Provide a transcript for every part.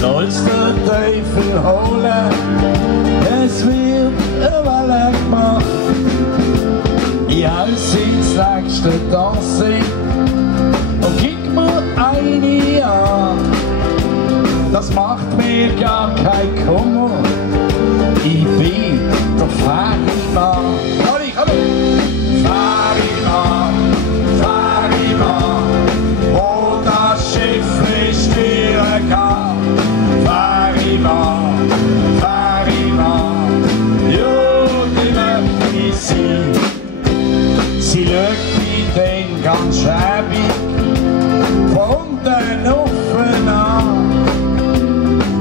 Soll's der Teufel holen, es wird eine Welle gemacht. Ja, es sind das nächste Dancing und kick mir eine an. Das macht mir gar kein Kummer, ich bin der Ferimann. Ferimann, Ferimann, wo das Schiff stehren kann. Ferimann, Ferimann, ja, die möchte ich sein. Sie schaut mich dann ganz schäbig von unten offen an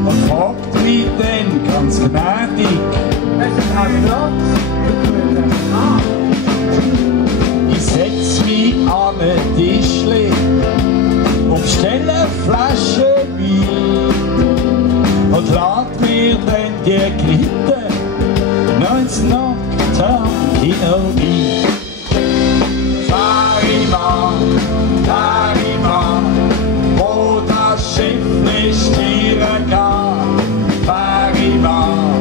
und fragt mich dann ganz gnädig: ich setz mich an ein Tischli und bestelle eine Flasche Wein und lad mir dann die Glitte 19 Nacht am Kino ein. Ferimann, Ferimann, wo das Schiff nicht stehren kann. Ferimann,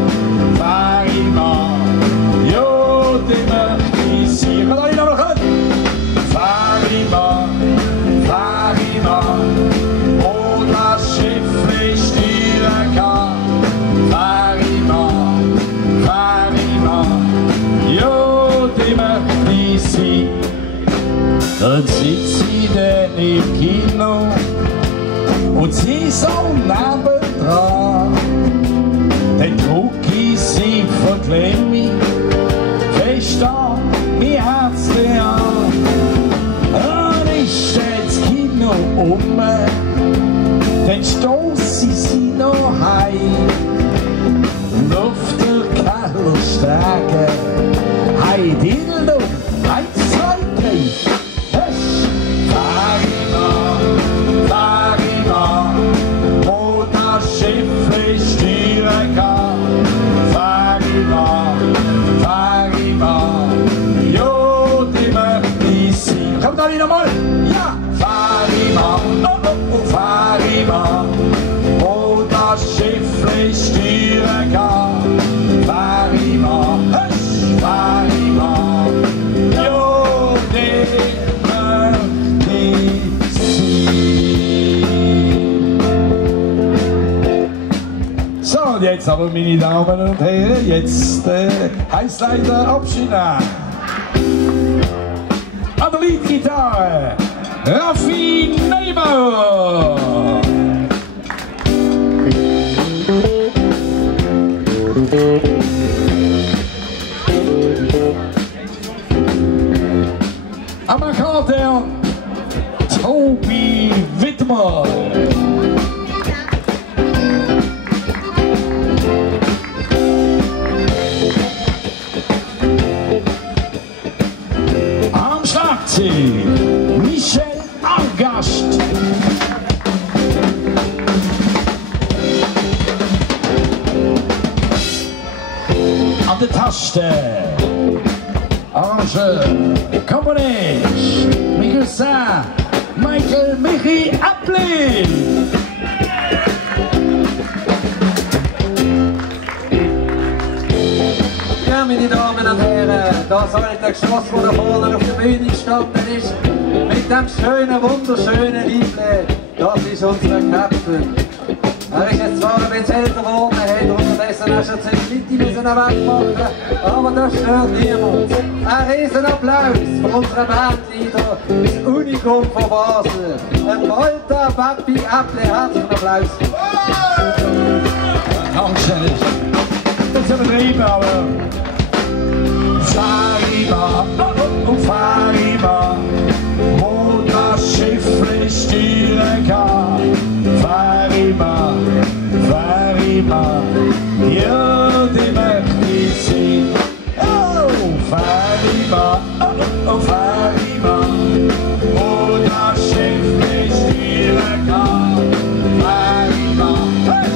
Ferimann, ja, die möchte ich sein. Kann ich noch mal hören? Ferimann, Ferimann, wo das Schiff nicht stehren kann. Ferimann, Ferimann, ja, die möchte ich sein. Dann sitzt sie dann im Kino und sie so nebendran. Dann guck ich sie verklemmt fest an, mein Herz an. Dann ist das Kino dann stoss ich sie noch heim. Und auf der Kellerstege, hey Dildo, 1, 2, 3. Ferimann, Ferimann, wo das Schiff stehren kann. Ferimann, Ferimann, ja, die möchte ich sein. Kommt alle nochmal! Ja! Ferimann, oh, oh, oh, Ferimann, wo das Schiff stehren kann. Ferimann, Ferimann, ja, die möchte ich sein. So, und jetzt aber, meine Damen und Herren, jetzt heisst leider Abschied nehmen. An der Leadgitarre Raffi Neubauer. Am Akkordeon Tobi Wittmer. Am Schlagzeug Michel Argast. An der Taste Arrangeur, Komponist, Michael Michi Appli. Ja, meine Damen und Herren, da soll der Geschoss, der da vorne auf der Bühne gestanden ist, mit dem schönen, wunderschönen Liedle, das ist unser Captain. Er ist jetzt zwar ein bisschen älter geworden, er hat unterdessen auch schon seine Schnitte wegmachen, aber das stört niemand. Ein riesen Applaus für unsere Bandleader, das Unikum von Basel. Ein Walter Papi Appli, herzlichen Applaus. Dankeschön. Das ist übertrieben, aber Ferimann, oh, oh, Ferimann, wo das Schiff stehren kann. Ferimann, Ferimann, ja, die möchte ich sein. Oh, Ferimann. oh, Ferryman, wo das Schiff nicht stieren kann. Ferryman, hey,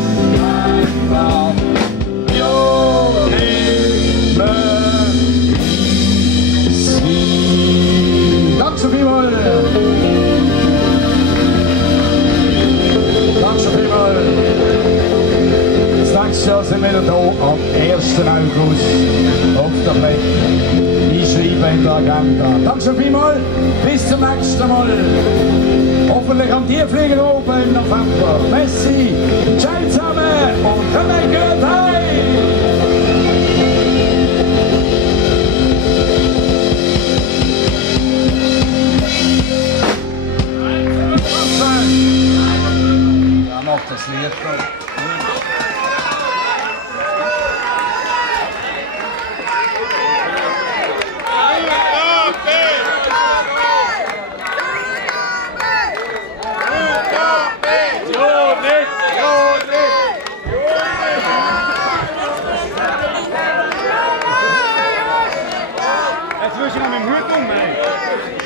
Ferryman, jo, immer sie. Danke so vielmals. Danke so vielmals. Das nächste Jahr sind wir hier am 1. August auf der Fläche. Einschreiben in der Agenda. Danke so vielmals. Bis zum nächsten Mal. Hoffentlich am Tiefflieger oben im November. Messi, ciao zusammen und kommt gut heim. Ja, macht das Lied da. Jetzt will ich noch mit dem Hut um, ey.